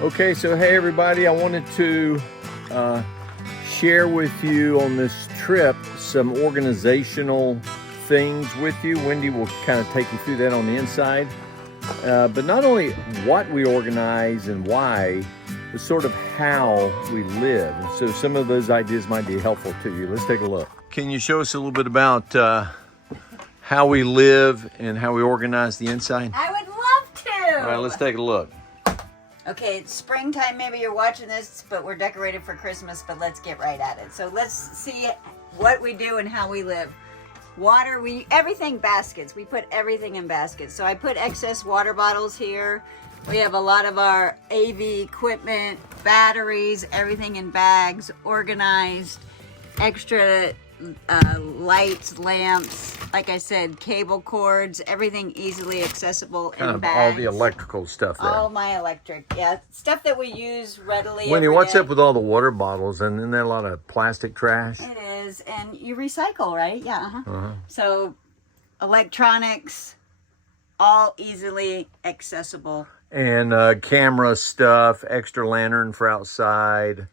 Okay, so hey everybody, I wanted to share with you on this trip some organizational things with you. Wendy will kind of take you through that on the inside. But not only what we organize and why, but sort of how we live. So some of those ideas might be helpful to you. Let's take a look. Can you show us a little bit about how we live and how we organize the inside? I would love to. All right, let's take a look. Okay, it's springtime. Maybe you're watching this, but we're decorated for Christmas, but let's get right at it. So let's see what we do and how we live. Water, everything baskets. We put everything in baskets. So I put excess water bottles here. We have a lot of our AV equipment, batteries, everything in bags, organized, extra lights, lamps, like I said, cable cords, everything easily accessible in bags. All the electrical stuff there. All my electric, yeah. Stuff that we use readily. Wendy, every what's day. up with all the water bottles? And isn't there a lot of plastic trash? It is, and you recycle, right? Yeah. So electronics, all easily accessible. And camera stuff, extra lantern for outside,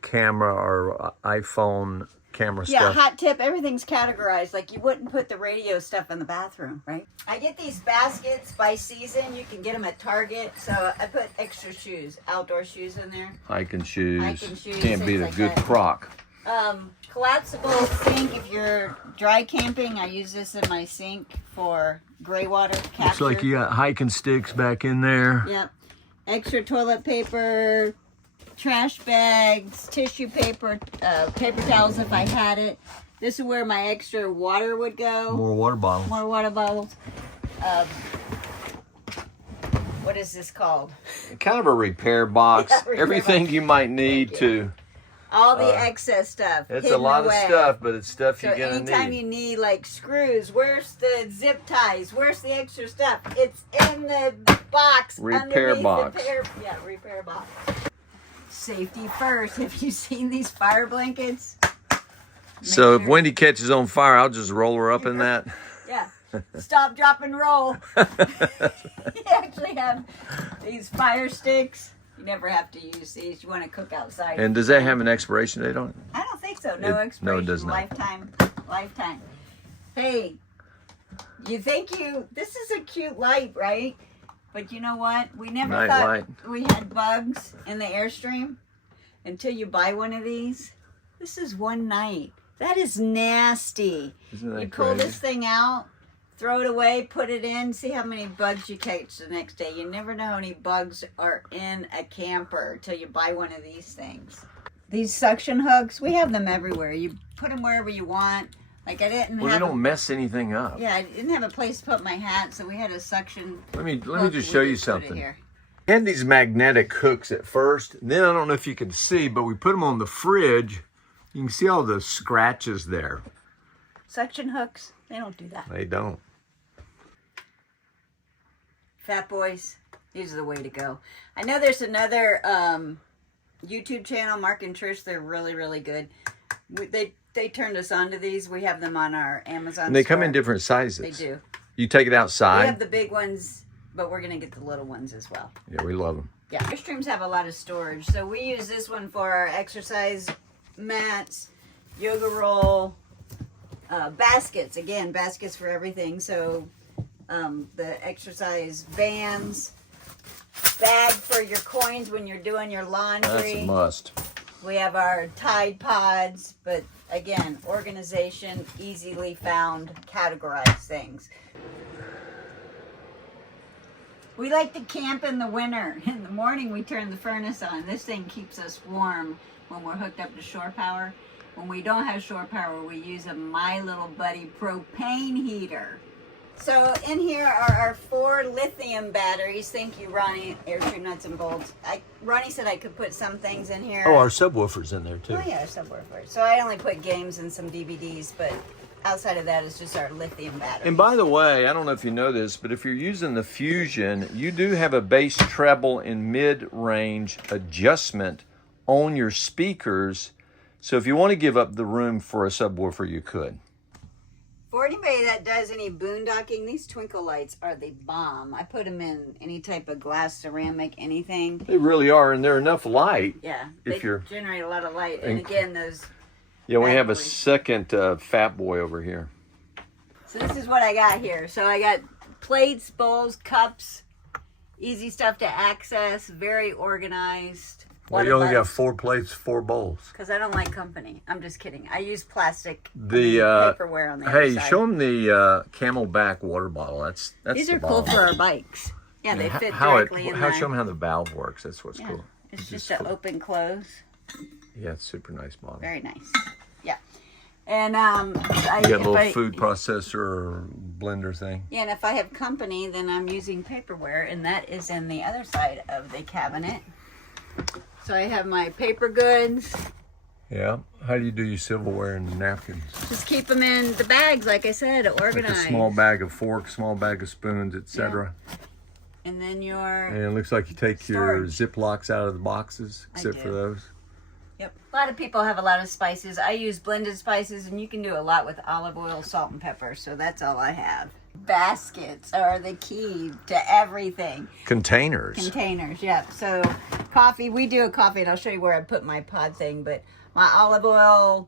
camera or iPhone camera Yeah, stuff. hot tip, everything's categorized. Like you wouldn't put the radio stuff in the bathroom, right? I get these baskets by season. You can get them at Target. So I put extra shoes, outdoor shoes in there. Hiking shoes. Hiking shoes, Can't beat things a like good that. crock. Collapsible sink if you're dry camping. I use this in my sink for gray water capture. Looks like you got hiking sticks back in there. Yep. Extra toilet paper, trash bags, tissue paper, paper towels if I had it. This is where my extra water would go. More water bottles. More water bottles. What is this called? Kind of a repair box. Yeah, repair Everything box. you might need to. All the excess stuff. It's a hidden lot away. of stuff, but it's stuff So you're gonna anytime need. you need like screws, where's the zip ties? Where's the extra stuff? It's in the box. Repair underneath box. The repair box. Safety first. Have you seen these fire blankets? So if sure- Wendy catches on fire, I'll just roll her up in that. Yeah. Stop, drop, and roll. You actually have these fire sticks. You never have to use these. You want to cook outside. And does that have an expiration date on it? I don't think so. No It expiration. does not. Lifetime. Hey, this is a cute light, right? But you know what? We never Night thought light. we had bugs in the Airstream until you buy one of these. This is one night. That is nasty. Isn't that You pull crazy? this thing out, throw it away, put it in, see how many bugs you catch the next day. You never know how many bugs are in a camper until you buy one of these things. These suction hooks, we have them everywhere. You put them wherever you want. Like I didn't Well, they have don't mess anything up. yeah, I didn't have a place to put my hat, so we had a suction. Let me hook. just We show you put it something. here. We had these magnetic hooks at first. Then I don't know if you can see, but we put them on the fridge. You can see all the scratches there. Suction hooks, they don't do that. They don't. Fat Boys, these are the way to go. I know there's another YouTube channel, Mark and Trish. They're really, really good. They turned us on to these. We have them on our Amazon And they store. come in different sizes. They do. You take it We outside. have the big ones, but we're going to get the little ones as well. Yeah, we love them. Yeah, Airstreams have a lot of storage. So we use this one for our exercise mats, yoga roll, baskets. Again, baskets for everything. So the exercise bands, bag for your coins when you're doing your laundry. That's a must. We have our Tide Pods, but again, organization, easily found, categorized things. We like to camp in the winter. In the morning, we turn the furnace on. This thing keeps us warm when we're hooked up to shore power. When we don't have shore power, we use a My Little Buddy propane heater. So in here are our 4 lithium batteries. Thank you, Ronnie, Airstream Nuts and Bolts. Ronnie said I could put some things in here. Oh, our subwoofer's in there too. Oh yeah, subwoofer. So I only put games and some DVDs, but outside of that is just our lithium battery. And by the way, I don't know if you know this, but if you're using the Fusion, you do have a bass, treble, and mid-range adjustment on your speakers. So if you want to give up the room for a subwoofer, you could. For anybody that does any boondocking, these twinkle lights are the bomb. I put them in any type of glass, ceramic, anything. They really are, and they're enough light. Yeah, If they you're generate a lot of light. And again, those... Yeah, we have a boys. second fat boy over here. So this is what I got here. So I got plates, bowls, cups, easy stuff to access, very organized. Well, you only got 4 plates, 4 bowls. Because I don't like company. I'm just kidding. I use plastic paperware on the Hey, other side. show them the Camelback water bottle. That's These the are cool bomb. for our bikes. Yeah, they fit how directly in there. show them how the valve works. That's what's cool. It's just an open close. Yeah, it's super nice bottle. Very nice. Yeah. And You got a little food processor or blender thing. Yeah, and if I have company, then I'm using paperware, and that is in the other side of the cabinet. So I have my paper goods. Yeah. How do you do your silverware and napkins? Just keep them in the bags, like I said, organized. Like a small bag of forks, small bag of spoons, etc. And then your... And it looks like you take your Ziplocs out of the boxes, except for those. Yep. A lot of people have a lot of spices. I use blended spices, and you can do a lot with olive oil, salt, and pepper. So that's all I have. Baskets are the key to everything. Containers. Containers, yep. So coffee, we do a coffee, and I'll show you where I put my pod thing, but my olive oil,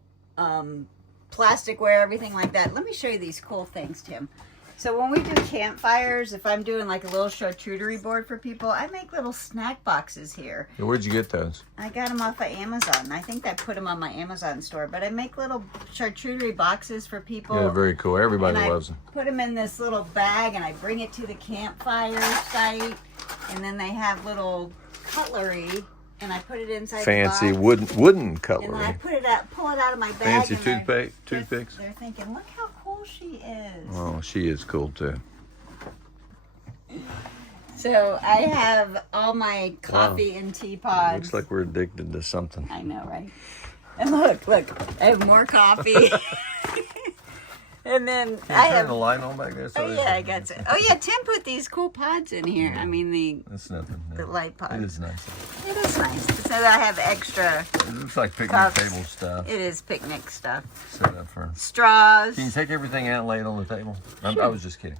plasticware, everything like that. Let me show you these cool things, Tim. So when we do campfires, if I'm doing like a little charcuterie board for people, I make little snack boxes here. Where'd you get those? I got them off of Amazon. I think I put them on my Amazon store, but I make little charcuterie boxes for people. Yeah, very cool. Everybody And loves them. I put them in this little bag, and I bring it to the campfire site, and then they have little cutlery, and I put it inside Fancy the box. wooden And cutlery. then I pull it out of my bag. Fancy and toothpicks. They're thinking, look how cool she is. Oh, she is cool too. So I have all my coffee and tea pods. Looks like we're addicted to something. I know, right? And look, I have more coffee. And then I Turn have... the light on back there. Oh yeah, I got some. Oh yeah, Tim put these cool pods in here. I mean That's nothing. the light pods. It is nice. It is nice. So that I have extra. It looks like picnic Cups. table stuff. It is picnic stuff. Set up for. Straws. Can you take everything out and lay it on the table? I was just kidding.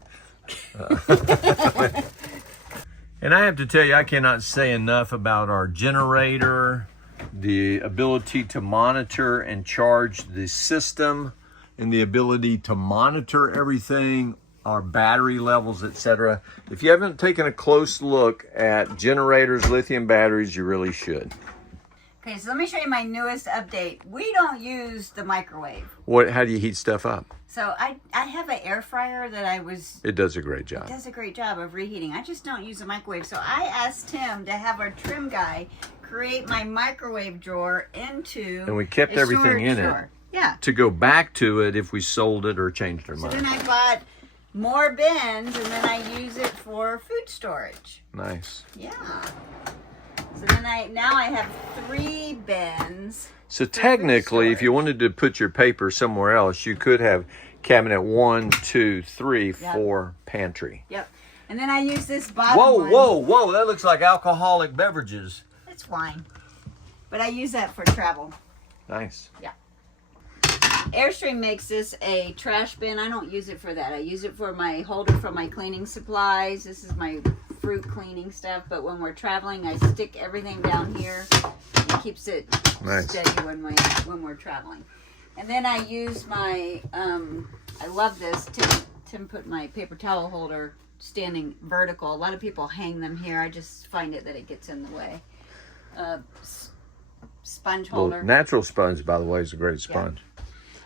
And I have to tell you, I cannot say enough about our generator, the ability to monitor and charge the system, and the ability to monitor everything, our battery levels, etc. If you haven't taken a close look at generators, lithium batteries, you really should. Okay, so let me show you my newest update. We don't use the microwave. How do you heat stuff up? So I have an air fryer that It does a great job. does a great job of reheating. I just don't use a microwave. So I asked Tim to have our trim guy create my microwave drawer into And we kept a everything storage in drawer. it Yeah. to go back to it if we sold it or changed our So mind. then I bought more bins, and then I use it for food storage. Nice. Yeah. So then now I have 3 bins. So technically, if you storage. wanted to put your paper somewhere else, you could have cabinet 1, 2, 3, Yep. 4 pantry. Yep. And then I use this bottom one. Whoa! That looks like alcoholic beverages. It's wine. But I use that for travel. Nice. Airstream makes this a trash bin. I don't use it for that. I use it for my holder for my cleaning supplies. This is my fruit cleaning stuff. But when we're traveling, I stick everything down here. It keeps it Nice. steady when we're traveling. And then I use my, I love this. Tim put my paper towel holder standing vertical. A lot of people hang them here. I just find it that it gets in the way. Sponge holder. Well, natural sponge, by the way, is a great sponge.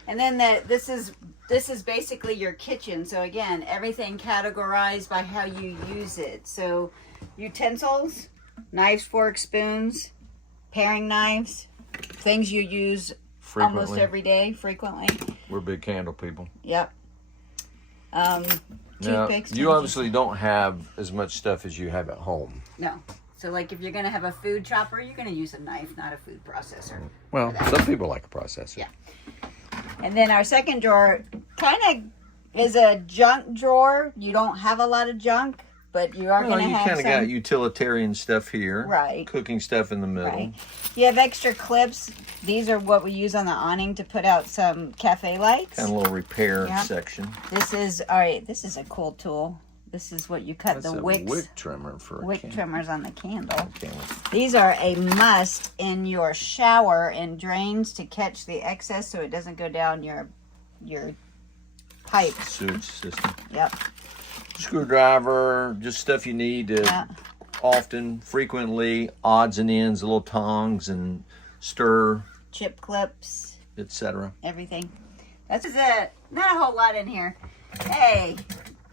And then this is basically your kitchen. So again, everything categorized by how you use it. So utensils, knives, forks, spoons, paring knives, things you use almost every day, frequently. We're big candle people. Yep. Now, Toothpicks. you obviously don't have as much stuff as you have at home. No. So like if you're going to have a food chopper, you're going to use a knife, not a food processor. Well, some people like a processor. Yeah. And then our second drawer kind of is a junk drawer. You don't have a lot of junk. but you are Well, going to you have kind of got utilitarian stuff here. Right. Cooking stuff in the middle. Right. You have extra clips. These are what we use on the awning to put out some cafe lights. Kind of a little repair Yeah. section. This is, all right, this is a cool tool. This is what you cut That's the a wicks. wick trimmer for a Wick trimmers on the candle. candle. These are a must in your shower and drains to catch the excess so it doesn't go down your pipe. Sewage system. Yep. Screwdriver, just stuff you need to Yeah. often, frequently, odds and ends, little tongs and stir, Chip clips, etc. everything. That's it. Not a whole lot in here. Hey,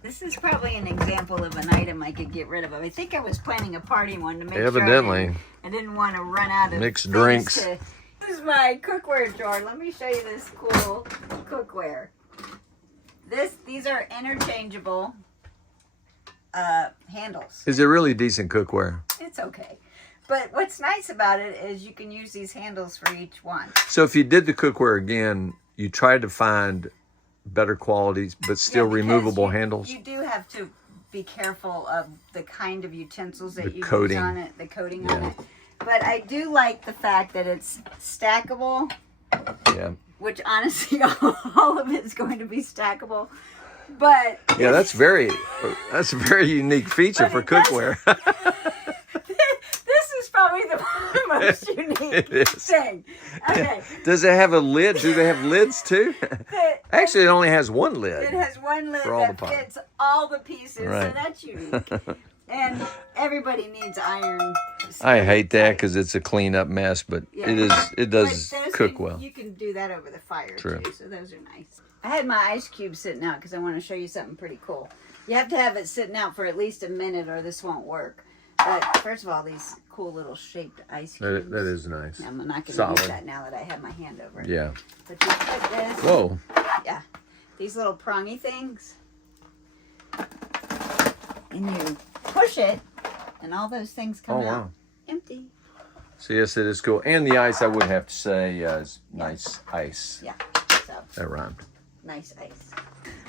this is probably an example of an item I could get rid of. I think I was planning a party one to make Evidently. sure I didn't want to run out of Mixed things drinks. This is my cookware drawer. Let me show you this cool cookware. These are interchangeable handles. Is it really decent cookware? It's okay. But what's nice about it is you can use these handles for each one. So if you did the cookware again, you tried to find better qualities, but still Yeah, because removable handles? You do have to be careful of the kind of utensils that The you coating. use on it, the coating on it. But I do like the fact that it's stackable, Yeah. which honestly all of it is going to be stackable. But Yeah, that's a very unique feature But for it does- cookware. this is probably the most unique It is. thing. Okay. Does it have a lid? Do they have lids too? Actually, it only has one lid. It has one lid For all that the pots. fits all the pieces, Right. so that's unique. And everybody needs iron. I hate that because it's a clean-up mess, but Yeah. it does But those cook can- well. You can do that over the fire True. too, so those are nice. I had my ice cube sitting out because I want to show you something pretty cool. You have to have it sitting out for at least a minute or this won't work. But first of all, these cool little shaped ice cubes. That is nice. I'm not going to Solid. use that now that I have my hand over it. Yeah. But you put this. Whoa. Yeah. These little prongy things. And you push it, and all those things come Oh, out wow. empty. So yes, it is cool. And the ice, I would have to say, is nice ice. Yeah. So That rhymed. nice ice.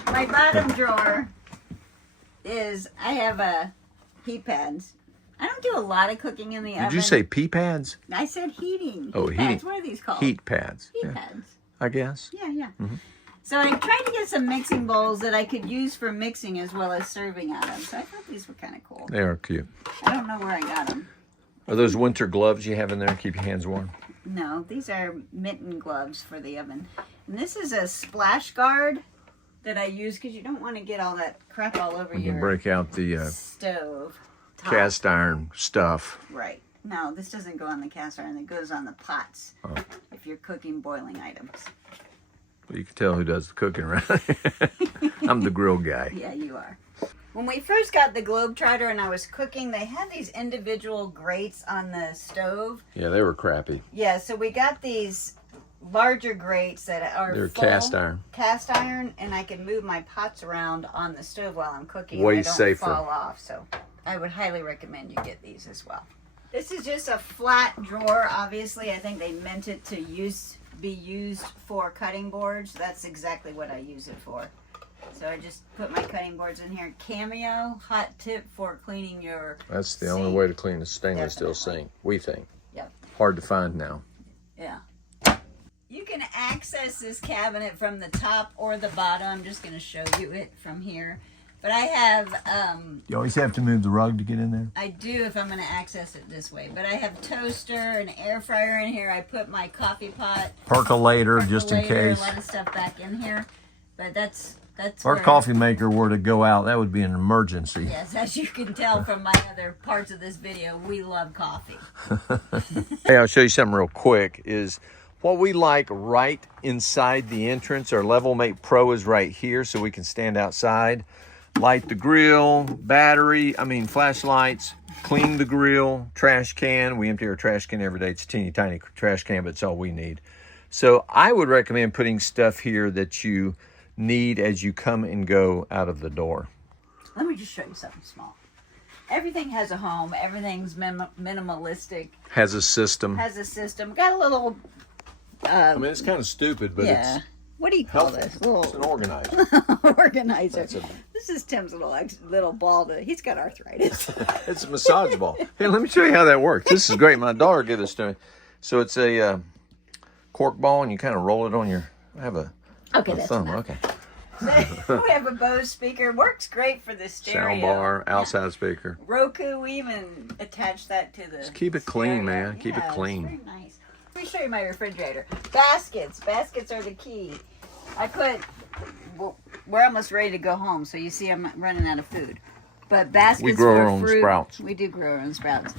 My bottom drawer is I have heat pads. I don't do a lot of cooking in the oven. Did you say pea pads? I said heating. Oh, Heat heating. pads. What are these called? Heat pads. Heat Yeah, pads. I guess. Yeah, yeah. So I tried to get some mixing bowls that I could use for mixing as well as serving out of. So I thought these were kind of cool. They are cute. I don't know where I got them. Are those winter gloves you have in there to keep your hands warm? No, these are mitten gloves for the oven. And this is a splash guard that I use because you don't want to get all that crap all over You your can break out the stove top. cast iron stuff. Right. No, this doesn't go on the cast iron. It goes on the pots Oh. if you're cooking boiling items. Well, you can tell who does the cooking, right? I'm the grill guy. Yeah, you are. When we first got the Globetrotter and I was cooking, they had these individual grates on the stove. Yeah, they were crappy. Yeah, so we got these larger grates that are They're full cast iron. Cast iron, and I can move my pots around on the stove while I'm cooking. Way and they don't safer. fall off. So I would highly recommend you get these as well. This is just a flat drawer. Obviously, I think they meant it to be used for cutting boards. That's exactly what I use it for. So I just put my cutting boards in here. Cameo, hot tip for cleaning your That's the sink. only way to clean a stainless steel Definitely. sink, we think. Yep. Hard to find now. Yeah. You can access this cabinet from the top or the bottom. I'm just going to show you it from here. But I have, You always have to move the rug to get in there. I do if I'm going to access it this way. But I have toaster and air fryer in here. I put my coffee pot, Percolator, just in percolator, case. a lot of stuff back in here. But that's If our where- coffee maker were to go out, that would be an emergency. Yes, as you can tell from my other parts of this video, we love coffee. Hey, I'll show you something real quick. Is what we like right inside the entrance. Our Level Mate Pro is right here, so we can stand outside, light the grill, flashlights, clean the grill, trash can. We empty our trash can every day. It's a teeny tiny trash can, but it's all we need. So I would recommend putting stuff here that you need as you come and go out of the door. Let me just show you something small. Everything has a home. Everything's minimalistic. Has a system. Has a system. Got a little. I mean, it's kind of stupid, but Yeah. what do you call Helpful. this? It's an Little organizer. organizer. That's a- This is Tim's little ball. He's got arthritis. It's a massage ball. Hey, let me show you how that works. This is great. My daughter gave this to me. So it's a cork ball, and you kind of roll it on your. I have a Okay, that's thumb. enough. Okay. We have a Bose speaker. Works great for the stereo. Sound bar, outside speaker. Roku, we even attach that to the. Keep it clean, stereo. man. Keep it Yeah, clean. It's very nice. Let me show you my refrigerator. Baskets. Baskets are the key. Well, we're almost ready to go home, so you see I'm running out of food. But baskets We grow for our own fruit. sprouts. We do grow our own sprouts.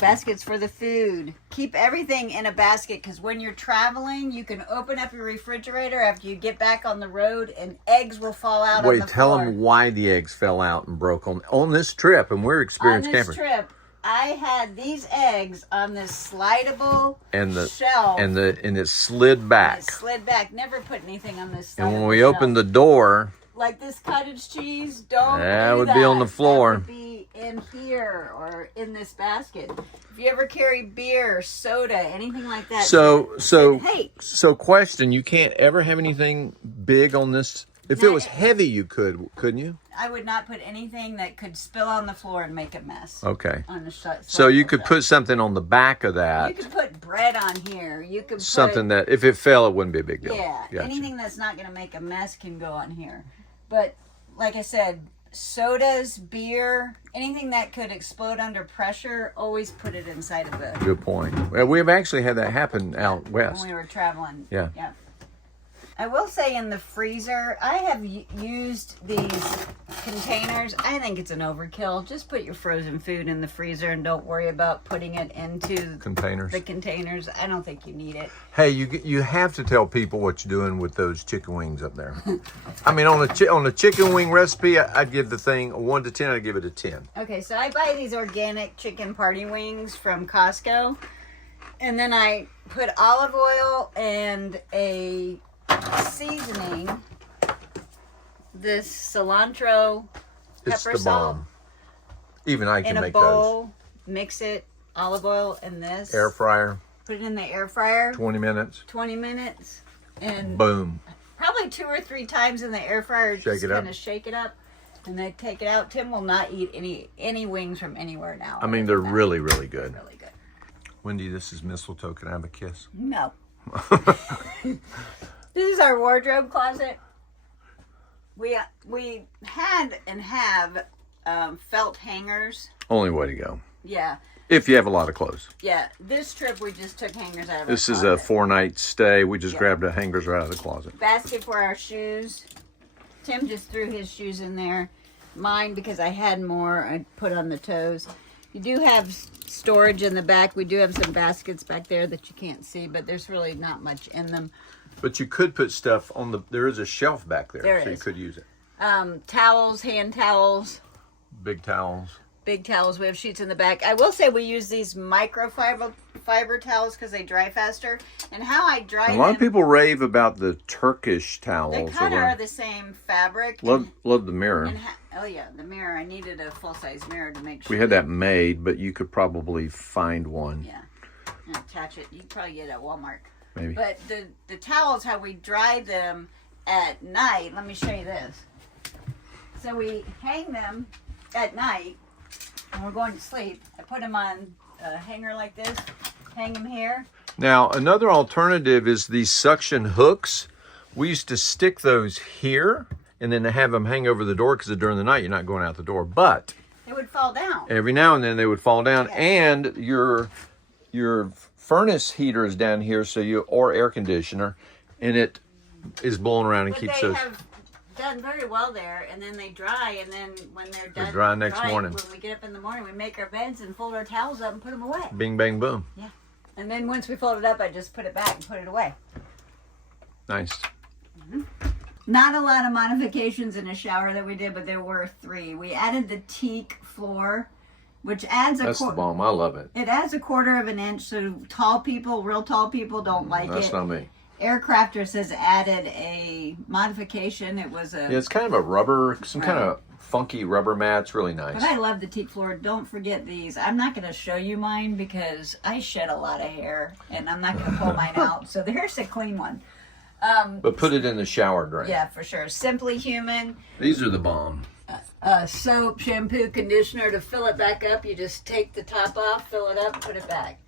Baskets for the food. Keep everything in a basket because when you're traveling, you can open up your refrigerator after you get back on the road, and eggs will fall out on the Wait, tell floor. them why the eggs fell out and broke on this trip, and we're On experienced this campers. trip, I had these eggs on this slidable And the shelf. and it slid back. It slid back. Never put anything on this. And when we opened the door, like this cottage cheese, don't. That do would be on the that. floor. That would be in here or in this basket. If you ever carry beer, soda, anything like that. Hey. So question, you can't ever have anything big on this. If it was heavy, you couldn't you? I would not put anything that could spill on the floor and make a mess. Okay. On the So you could put something on the back of that. You could put bread on here. You could put Something that if it fell, it wouldn't be a big deal. Yeah, Gotcha. anything that's not going to make a mess can go on here. But like I said, sodas, beer, anything that could explode under pressure, always put it inside of the. Good point. Well, we've actually had that happen out west. When we were traveling. Yeah. Yeah. I will say in the freezer, I have used these containers. I think it's an overkill. Just put your frozen food in the freezer and don't worry about putting it into Containers. the containers. I don't think you need it. Hey, you have to tell people what you're doing with those chicken wings up there. I mean, on the chicken wing recipe, I'd give the thing a 1 to 10. I'd give it a 10. Okay, so I buy these organic chicken party wings from Costco. And then I put olive oil and a seasoning, this cilantro, It's pepper the salt, bomb. Even I can in a make bowl, mix it, olive oil and this. those. Air fryer, Put it in the air fryer, 20 minutes. 20 minutes, and Boom. probably 2 or 3 times in the air fryer. Shake Just it up. kind of shake it up, and then take it out. Tim will not eat any wings from anywhere now. I mean, they're really, really good. really good. Wendy, this is mistletoe. Can I have a kiss? No. This is our wardrobe closet. We had and have felt hangers. Only way to go. Yeah, If you have a lot of clothes. yeah. This trip we just took hangers out of. This our is a closet. 4-night stay. We just Yeah. grabbed the hangers right out of the closet. Basket for our shoes. Tim just threw his shoes in there. Mine, because I had more, I put on the toes. You do have storage in the back. We do have some baskets back there that you can't see, but there's really not much in them. But you could put stuff on the. There is a shelf back there, There so is. you could use it. Towels, hand towels, Big towels. big towels. We have sheets in the back. I will say we use these microfiber towels because they dry faster. And how I dry A them, lot of people rave about the Turkish they towels. kind of are the same fabric. Love the mirror. And oh yeah, the mirror. I needed a full-size mirror to make sure. We had that made, but you could probably find one. Yeah. And attach it. You can probably get it at Walmart. Maybe. But the towels, how we dry them at night. Let me show you this. So we hang them at night when we're going to sleep. I put them on a hanger like this. Hang them here. Now, another alternative is these suction hooks. We used to stick those here and then have them hang over the door because during the night you're not going out the door. But It would fall down. every now and then they would fall down, Yeah. and your furnace heater is down here, or air conditioner, and it is blowing around and But keeps they those. have done very well there, and then they dry, and then when they're done dry next drying, morning. when we get up in the morning, we make our beds and fold our towels up and put them away. Bing, bang, boom. And then once we fold it up, I just put it back and put it away. Nice. Not a lot of modifications in a shower that we did, but there were 3. We added the teak floor, which adds That's the bomb. I love it. It adds a 1/4 of an inch, so real tall people don't like That's it. not me. Aircrafters has added a modification. It was a. Yeah, it's kind of a rubber, some kind of funky rubber mat. It's really nice. But I love the teak floor. Don't forget these. I'm not going to show you mine because I shed a lot of hair, and I'm not going to pull mine out. So there's a clean one. But put it in the shower drain. Yeah, for sure. Simply Human. These are the bomb. Soap, shampoo, conditioner. To fill it back up, you just take the top off, fill it up, put it back.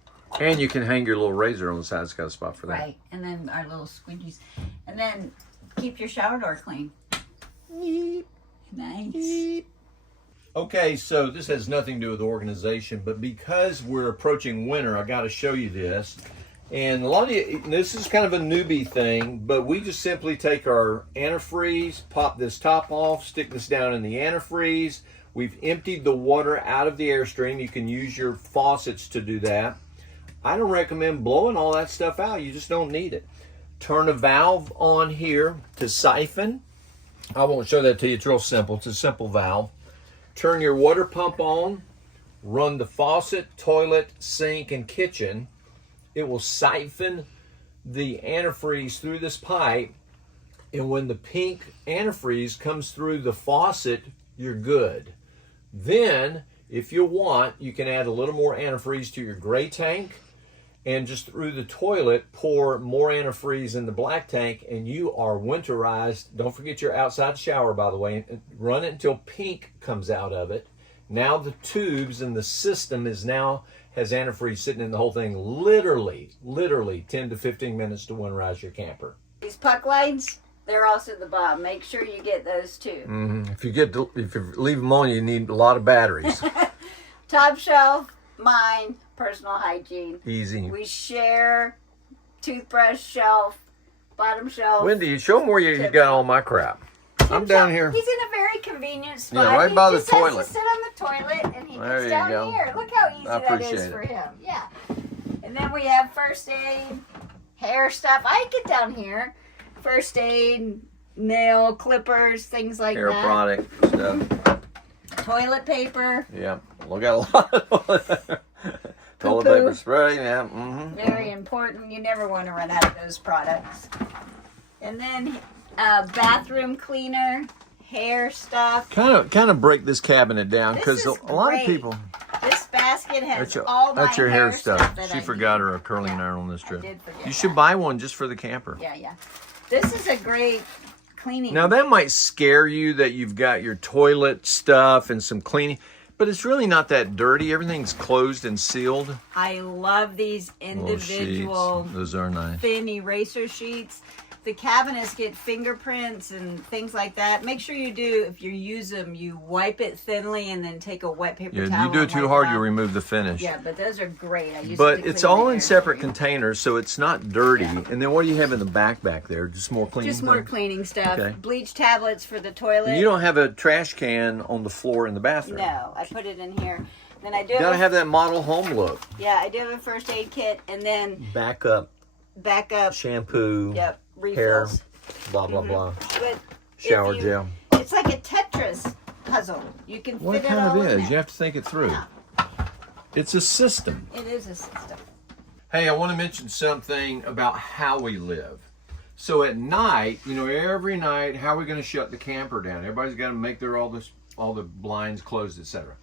And you can hang your little razor on the side. It's got a spot for that. Right. And then our little squeegees. And then keep your shower door clean. Nice. Okay, so this has nothing to do with organization, but because we're approaching winter, I got to show you this. And a lot of you, this is kind of a newbie thing, but we just simply take our antifreeze, pop this top off, stick this down in the antifreeze. We've emptied the water out of the Airstream. You can use your faucets to do that. I don't recommend blowing all that stuff out. You just don't need it. Turn a valve on here to siphon. I won't show that to you. It's real simple. It's a simple valve. Turn your water pump on. Run the faucet, toilet, sink, and kitchen. It will siphon the antifreeze through this pipe. And when the pink antifreeze comes through the faucet, you're good. Then, if you want, you can add a little more antifreeze to your gray tank. And just through the toilet, pour more antifreeze in the black tank, and you are winterized. Don't forget your outside shower, by the way. Run it until pink comes out of it. Now the tubes and the system has antifreeze sitting in the whole thing. Literally 10 to 15 minutes to winterize your camper. These puck lights, they're also the bomb. Make sure you get those too. Mm-hmm. If you leave them on, you need a lot of batteries. Top shelf, mine, personal hygiene. Easy. We share toothbrush shelf, bottom shelf. Wendy, show them where you got all my crap. I'm down here. He's in a very convenient spot. Yeah, right by the He just toilet. has to sit on the toilet, and he There gets you down go. here. Look how easy I that appreciate is it. for him. Yeah. And then we have first aid, hair stuff. I get down here. First aid, nail clippers, things like Hair that. product stuff. Toilet paper. Yeah, we got a lot of toilet Poo-poo. paper spray. Yeah. Mm-hmm. Very important. You never want to run out of those products. And then bathroom cleaner, hair stuff. Kind of break this cabinet down This because is a lot of great. people. This basket has That's all my your hair stuff. that She I forgot need. her curling iron on this trip. did forget You should that. buy one just for the camper. Yeah. This is a great cleaning. Now that might scare you that you've got your toilet stuff and some cleaning, but it's really not that dirty. Everything's closed and sealed. I love these Little individual sheets. Those are nice. thin eraser sheets. The cabinets get fingerprints and things like that. Make sure you do, if you use them, you wipe it thinly and then take a wet paper Yeah, towel. you do it and too wipe hard, off. you remove the finish. Yeah, but those are great. I use But it to it's clean all the in air separate screen. containers, so it's not dirty. Yeah. And then what do you have in the back there? Just more cleaning Just more things? cleaning stuff. Okay. Bleach tablets for the toilet. And you don't have a trash can on the floor in the bathroom. No, I put it in here. Then I do You gotta a- have that model home look. Yeah, I do have a first aid kit, and then Backup, backup. shampoo, Yep, hair, refills. blah, blah, blah. But Shower if you- gel. It's like a Tetris puzzle. You can What fit it it all kind of in is. there. You have to think it through. Yeah. It's a system. It is a system. Hey, I want to mention something about how we live. So at night, every night, how are we going to shut the camper down? Everybody's got to make all the blinds closed, etc.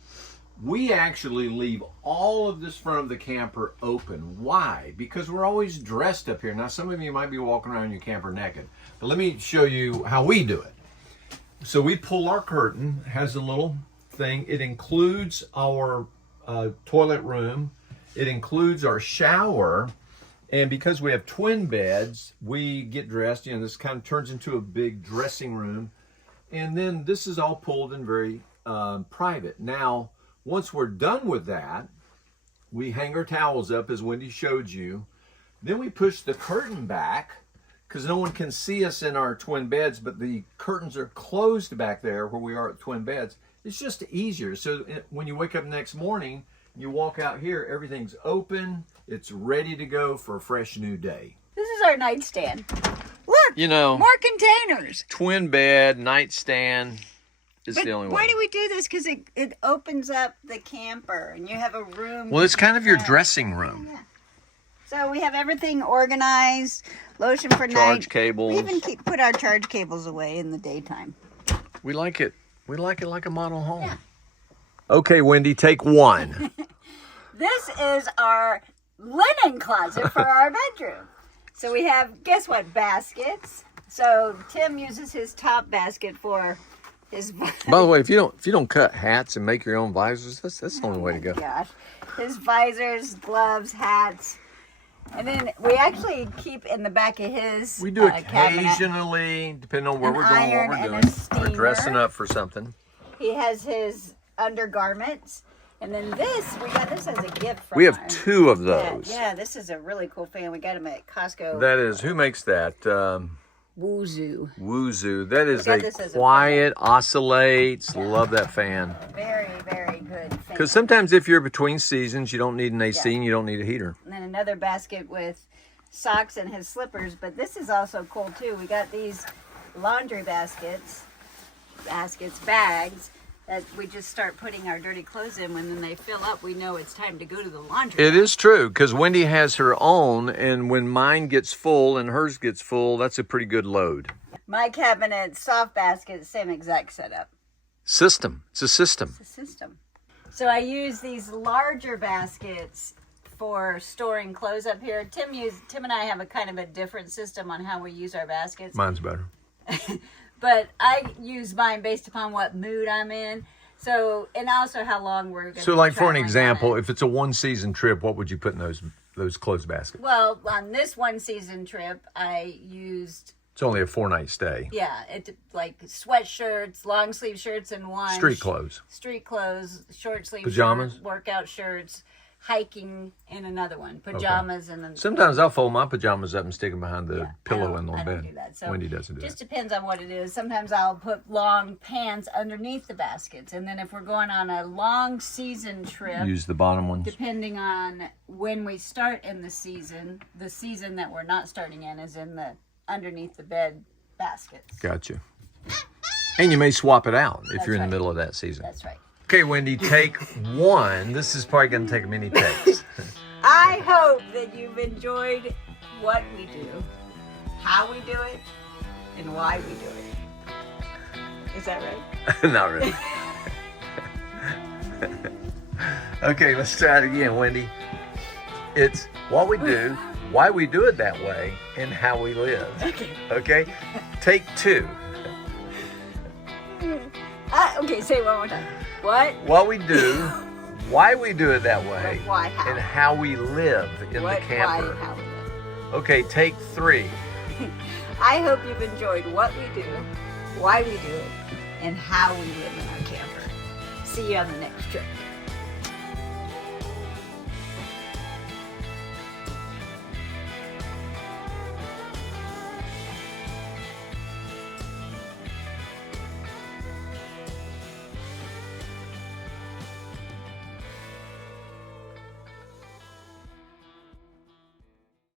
We actually leave all of this front of the camper open. Why? Because we're always dressed up here. Now, some of you might be walking around your camper naked, but let me show you how we do it. So we pull our curtain, has a little thing. It includes our toilet room. It includes our shower. And because we have twin beds, we get dressed. This kind of turns into a big dressing room. And then this is all pulled and very private. Now, once we're done with that, we hang our towels up as Wendy showed you. Then we push the curtain back because no one can see us in our twin beds, but the curtains are closed back there where we are at twin beds. It's just easier. So when you wake up next morning, you walk out here, everything's open. It's ready to go for a fresh new day. This is our nightstand. Look, more containers. Twin bed, nightstand is But the only why way. do we do this? Because it opens up the camper, and you have a room. Well, it's kind of your Yeah. dressing room. Yeah. So we have everything organized. Lotion for night. Charge cables. We even put our charge cables away in the daytime. We like it. We like it like a model home. Yeah. Okay, Wendy, take one. This is our linen closet for our bedroom. So we have, guess what, baskets. So Tim uses his top basket for his. By the way, if you don't cut hats and make your own visors, that's the only way to go. Gosh, his visors, gloves, hats, and then we actually keep in the back of his. We do cabinet, occasionally, depending on where an we're going, iron what and we're a doing. steamer. We're dressing up for something. He has his undergarments, and then we got this as a gift from. We have our 2 of dad. those. Yeah, this is a really cool fan. We got him at Costco. That is, who makes that? Woozoo. Woozoo. That is got a this as a quiet, oscillates. Love that fan. Very, very good fan. Because sometimes if you're between seasons, you don't need an AC and you don't need a heater. And then another basket with socks and his slippers. But this is also cool too. We got these laundry bags, that we just start putting our dirty clothes in. When they fill up, we know it's time to go to the laundry. It is true, because Wendy has her own, and when mine gets full and hers gets full, that's a pretty good load. My cabinet, soft basket, same exact setup. System. It's a system. It's a system. So I use these larger baskets for storing clothes up here. Tim and I have a kind of a different system on how we use our baskets. Mine's better. But I use mine based upon what mood I'm in. So, and also how long we're going to So, like for an example, if it's a 1-season trip, what would you put in those clothes baskets? Well, on this 1-season trip, I used, It's only a 4-night stay. like sweatshirts, long sleeve shirts in one. Street clothes. Street clothes, short sleeve Pajamas? shirts, workout shirts, hiking in another one, pajamas and then. Sometimes I'll fold my pajamas up and stick them behind the pillow in the I bed. don't do that. So Wendy doesn't do just that. depends on what it is. Sometimes I'll put long pants underneath the baskets, and then if we're going on a long season trip, Use the bottom ones. depending on when we start in the season that we're not starting in is in the underneath the bed baskets. Gotcha. And you may swap it out if That's you're in right. the middle of that season. That's right. Okay, Wendy, take 1. This is probably going to take many takes. I hope that you've enjoyed what we do, how we do it, and why we do it. Is that right? Not really. Okay, let's try it again, Wendy. It's what we do, why we do it that way, and how we live. Okay? Take 2. Okay, say it one more time. What we do, why we do it that way, Why, how? and how we live in What, the camper. why, how we live. Okay, take 3. I hope you've enjoyed what we do, why we do it, and how we live in our camper. See you on the next trip.